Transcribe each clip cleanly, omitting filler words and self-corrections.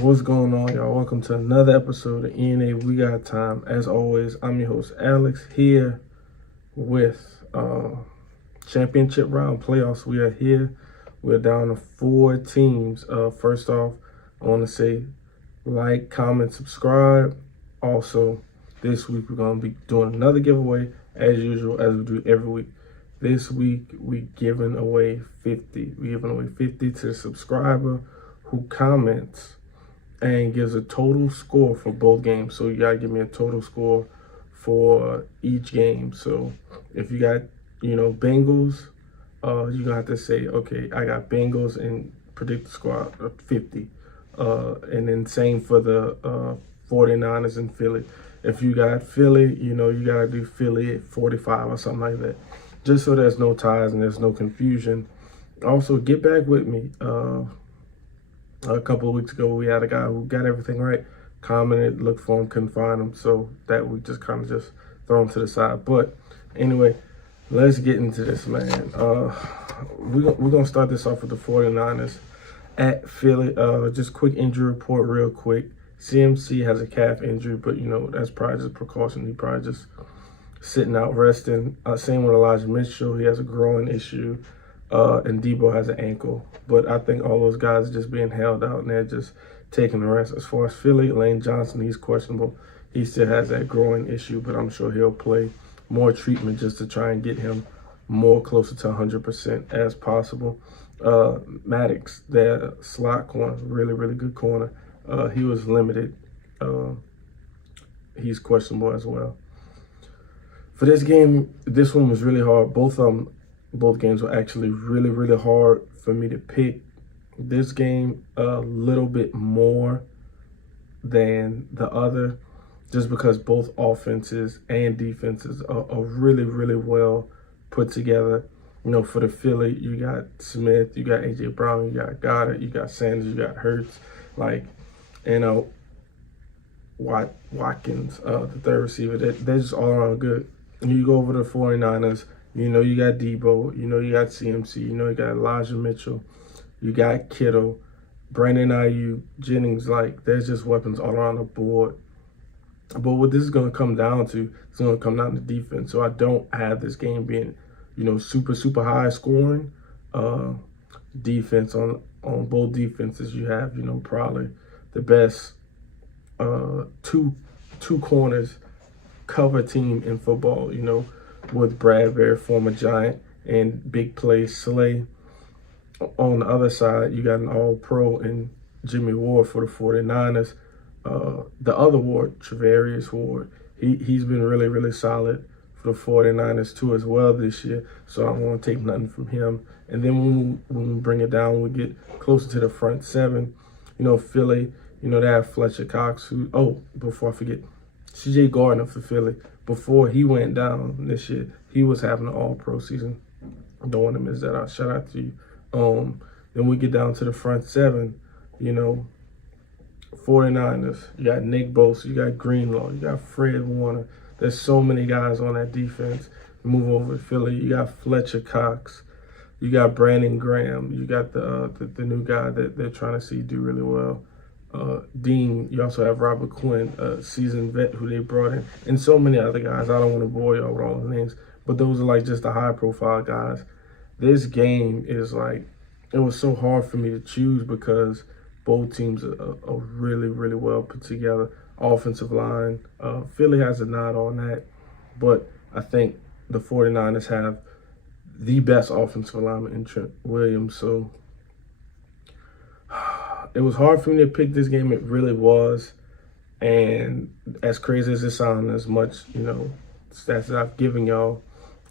What's going on, y'all? Welcome to another episode of ENA We Got Time. As always, I'm your host, Alex, here with championship round playoffs. We are here. We're down to 4 teams. First off, I want to say like, comment, subscribe. Also, this week we're going to be doing another giveaway as usual, as we do every week. This week we giving away 50. We're giving away 50 to the subscriber who comments and gives a total score for both games. So you gotta give me a total score for each game. So if you got, Bengals, you're gonna have to say, okay, I got Bengals and predict the score of 50. And then same for the 49ers and Philly. If you got Philly, you gotta do Philly at 45 or something like that. Just so there's no ties and there's no confusion. Also, get back with me. A couple of weeks ago, we had a guy who got everything right, commented, looked for him, couldn't find him, so that we just kind of just throw him to the side. But anyway, let's get into this, man. We're going to start this off with the 49ers at Philly. Just quick injury report real quick. CMC has a calf injury, but, that's probably just precaution. He probably just sitting out, resting. Same with Elijah Mitchell. He has a growing issue. And Debo has an ankle. But I think all those guys are just being held out and they're just taking the rest. As far as Philly, Lane Johnson, he's questionable. He still has that growing issue, but I'm sure he'll play more treatment just to try and get him more closer to 100% as possible. Maddox, their slot corner, really, really good corner. He was limited. He's questionable as well. For this game, this one was really hard. Both games were actually really, really hard for me to pick. This game a little bit more than the other, just because both offenses and defenses are really, really well put together. For the Philly, you got Smith, you got A.J. Brown, you got Goddard, you got Sanders, you got Hurts, Watkins, the third receiver. They're just all around good. And you go over to the 49ers, you got Debo, you got CMC, you got Elijah Mitchell, you got Kittle, Brandon Ayuk, Jennings. There's just weapons all around the board. But what this is going to come down to, it's going to come down to defense. So I don't have this game being, super, super high scoring. Defense on both defenses, you have, probably the best two corners cover team in football, with Bradbury, former Giant, and big play Slay. On the other side, you got an all-pro in Jimmy Ward for the 49ers. The other Ward, Travarius Ward, he's been really, really solid for the 49ers too as well this year, so I don't want to take nothing from him. And then when we bring it down, we get closer to the front seven, Philly, they have Fletcher Cox, before I forget, C.J. Gardner for Philly. Before he went down this year, he was having an all-pro season. Don't want to miss that out. Shout out to you. Then we get down to the front seven, 49ers. You got Nick Bosa, you got Greenlaw, you got Fred Warner. There's so many guys on that defense. Move over to Philly. You got Fletcher Cox. You got Brandon Graham. You got the new guy that they're trying to see do really well. Dean, you also have Robert Quinn, a seasoned vet who they brought in, and so many other guys. I don't want to bore y'all with all the names, but those are just the high-profile guys. This game is it was so hard for me to choose because both teams are really, really well put together. Offensive line, Philly has a nod on that, but I think the 49ers have the best offensive lineman in Trent Williams, so it was hard for me to pick this game. It really was. And as crazy as it sounds, as much, stats that I've given y'all,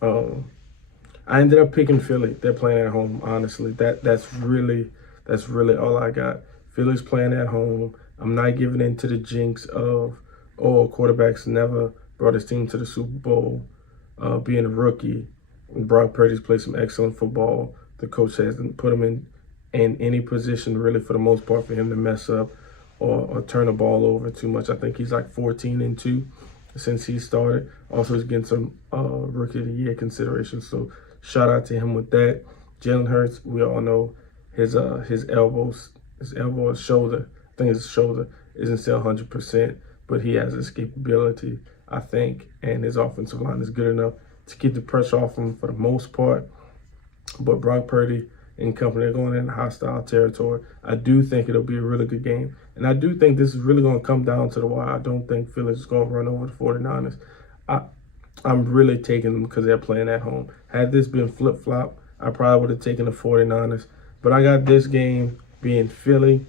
I ended up picking Philly. They're playing at home, honestly. That's really all I got. Philly's playing at home. I'm not giving in to the jinx of, quarterbacks never brought his team to the Super Bowl, being a rookie. Brock Purdy's played some excellent football. The coach hasn't put him in any position really for the most part for him to mess up or turn the ball over too much. I think he's 14-2 since he started. Also, he's getting some Rookie of the Year consideration. So shout out to him with that. Jalen Hurts, we all know his elbow, his shoulder. I think his shoulder isn't still 100%, but he has escapability, I think, and his offensive line is good enough to keep the pressure off him for the most part. But Brock Purdy and company are going in hostile territory. I do think it'll be a really good game. And I do think this is really going to come down to the wire. I don't think Philly's is going to run over the 49ers. I'm really taking them because they're playing at home. Had this been flip-flop, I probably would have taken the 49ers. But I got this game being Philly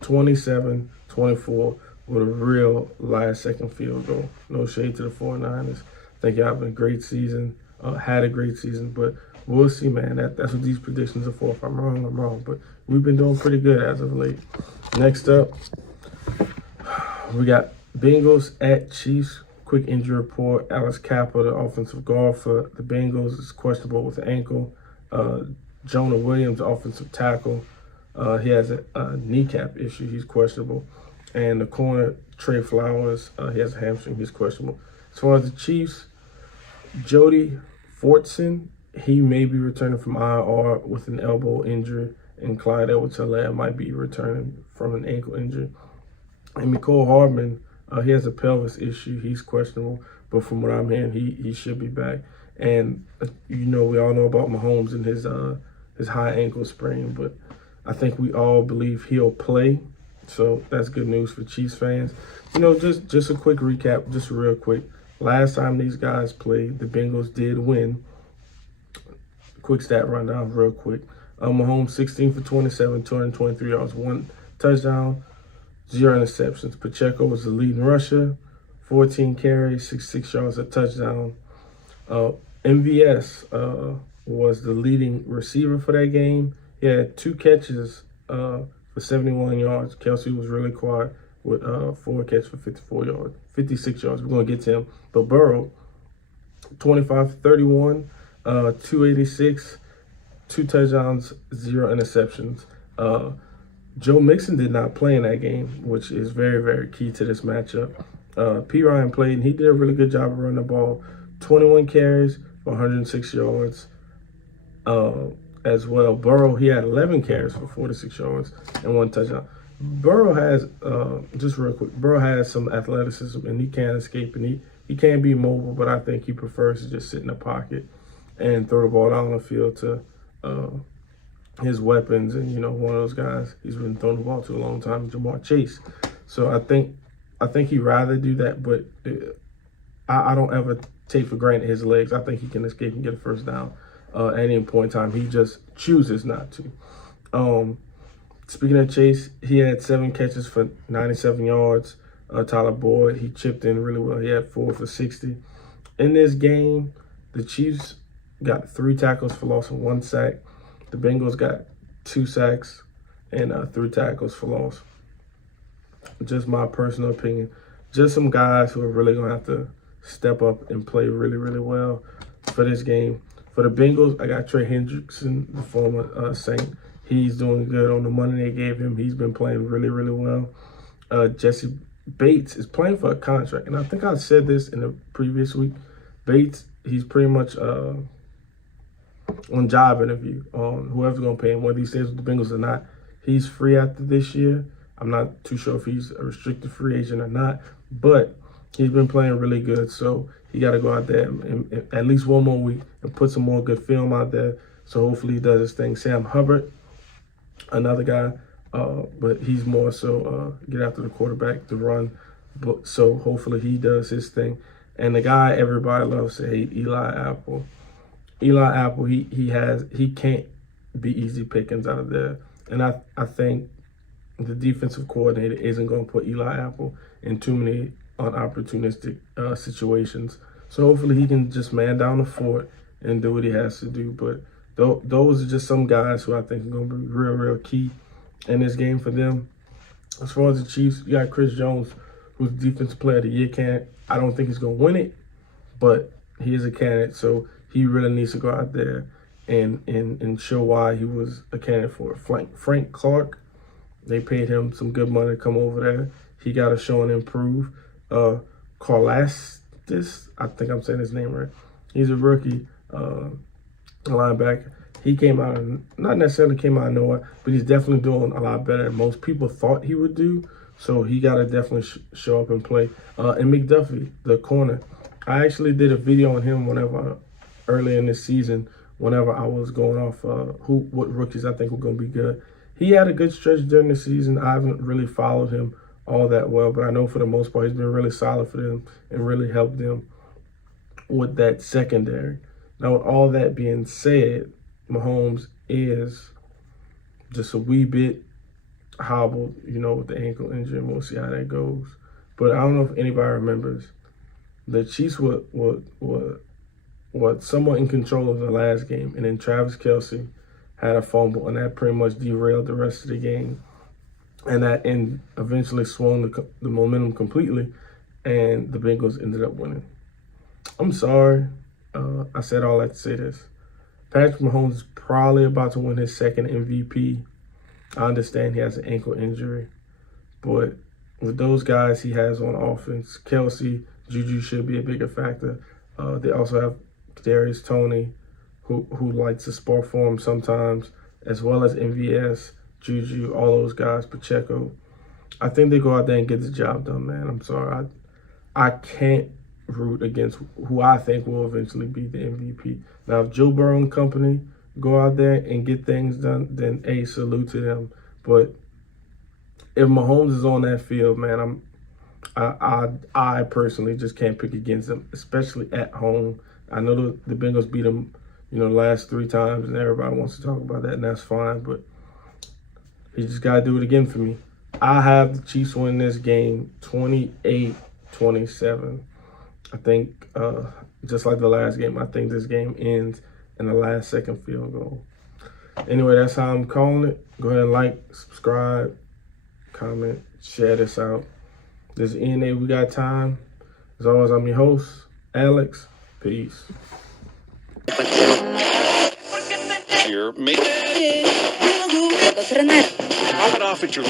27-24 with a real last-second field goal. No shade to the 49ers. I think y'all having a great season, had a great season, but we'll see, man. That's what these predictions are for. If I'm wrong, I'm wrong. But we've been doing pretty good as of late. Next up, we got Bengals at Chiefs. Quick injury report. Alex Kappa, the offensive guard for the Bengals, is questionable with an ankle. Jonah Williams, offensive tackle, he has a kneecap issue. He's questionable. And the corner, Trey Flowers, he has a hamstring. He's questionable. As far as the Chiefs, Jody Fortson, he may be returning from IR with an elbow injury, and Clyde Edwards-Helaire might be returning from an ankle injury. And Mecole Hardman, he has a pelvis issue. He's questionable, but from what I'm hearing, he should be back. And we all know about Mahomes and his high ankle sprain, but I think we all believe he'll play. So that's good news for Chiefs fans. Just a quick recap, just real quick. Last time these guys played, the Bengals did win. Quick stat rundown real quick. Mahomes 16 for 27, 223 yards, 1 touchdown, 0 interceptions. Pacheco was the leading rusher, 14 carries, 66 yards, a touchdown. MVS was the leading receiver for that game. He had 2 catches for 71 yards. Kelsey was really quiet with 4 catches for 56 yards. We're going to get to him. But Burrow, 25 for 31. 286, 2 touchdowns, 0 interceptions. Joe Mixon did not play in that game, which is very, very key to this matchup. P. Ryan played, and he did a really good job of running the ball. 21 carries for 106 yards as well. Burrow, he had 11 carries for 46 yards and 1 touchdown. Burrow has, just real quick, Burrow has some athleticism, and he can escape, and he can be mobile, but I think he prefers to just sit in the pocket and throw the ball out on the field to his weapons. And, one of those guys he's been throwing the ball to a long time, Jamar Chase. So I think he'd rather do that, but I don't ever take for granted his legs. I think he can escape and get a first down at any point in time. He just chooses not to. Speaking of Chase, he had 7 catches for 97 yards. Tyler Boyd, he chipped in really well. He had 4 for 60. In this game, the Chiefs got 3 tackles for loss and 1 sack. The Bengals got 2 sacks and 3 tackles for loss. Just my personal opinion. Just some guys who are really going to have to step up and play really, really well for this game. For the Bengals, I got Trey Hendrickson, the former Saint. He's doing good on the money they gave him. He's been playing really, really well. Jesse Bates is playing for a contract. And I think I said this in the previous week. Bates, he's pretty much on job interview on whoever's going to pay him, whether he stays with the Bengals or not. He's free after this year. I'm not too sure if he's a restricted free agent or not, but he's been playing really good. So he got to go out there and at least one more week and put some more good film out there. So hopefully he does his thing. Sam Hubbard, another guy, but he's more so get after the quarterback to run. But so hopefully he does his thing. And the guy everybody loves to hate, Eli Apple. Eli Apple, he can't be easy pickings out of there. And I think the defensive coordinator isn't going to put Eli Apple in too many unopportunistic situations. So hopefully he can just man down the fort and do what he has to do. But those are just some guys who I think are going to be real, real key in this game for them. As far as the Chiefs, you got Chris Jones, who's Defensive Player of the Year candidate. I don't think he's going to win it, but he is a candidate. So he really needs to go out there and show why he was a candidate for it. Frank Clark, they paid him some good money to come over there. He got to show and improve. Karlastis, I think I'm saying his name right. He's a rookie linebacker. he came out of, not necessarily came out of nowhere, but he's definitely doing a lot better than most people thought he would do. So he got to definitely show up and play. And McDuffie, the corner, I actually did a video on him early in this season, whenever I was going off what rookies I think were going to be good. He had a good stretch during the season. I haven't really followed him all that well, but I know for the most part he's been really solid for them and really helped them with that secondary. Now, with all that being said, Mahomes is just a wee bit hobbled, with the ankle injury, and we'll see how that goes. But I don't know if anybody remembers, the Chiefs were somewhat in control of the last game, and then Travis Kelce had a fumble, and that pretty much derailed the rest of the game. And that eventually swung the momentum completely, and the Bengals ended up winning. I'm sorry. I said all that to say this. Patrick Mahomes is probably about to win his second MVP. I understand he has an ankle injury, but with those guys he has on offense, Kelce, Juju should be a bigger factor. They also have Kadarius Toney, who likes to spar for him sometimes, as well as MVS, Juju, all those guys, Pacheco. I think they go out there and get the job done, man. I'm sorry. I can't root against who I think will eventually be the MVP. Now, if Joe Burrow and company go out there and get things done, then salute to them. But if Mahomes is on that field, man, I personally just can't pick against them, especially at home. I know the Bengals beat them, the last 3 times, and everybody wants to talk about that, and that's fine. But he just got to do it again for me. I have the Chiefs win this game 28-27. I think, just like the last game, I think this game ends in the last second field goal. Anyway, that's how I'm calling it. Go ahead and like, subscribe, comment, share this out. This is ENA We Got Time. As always, I'm your host, Alex. Peace. You're making it off at your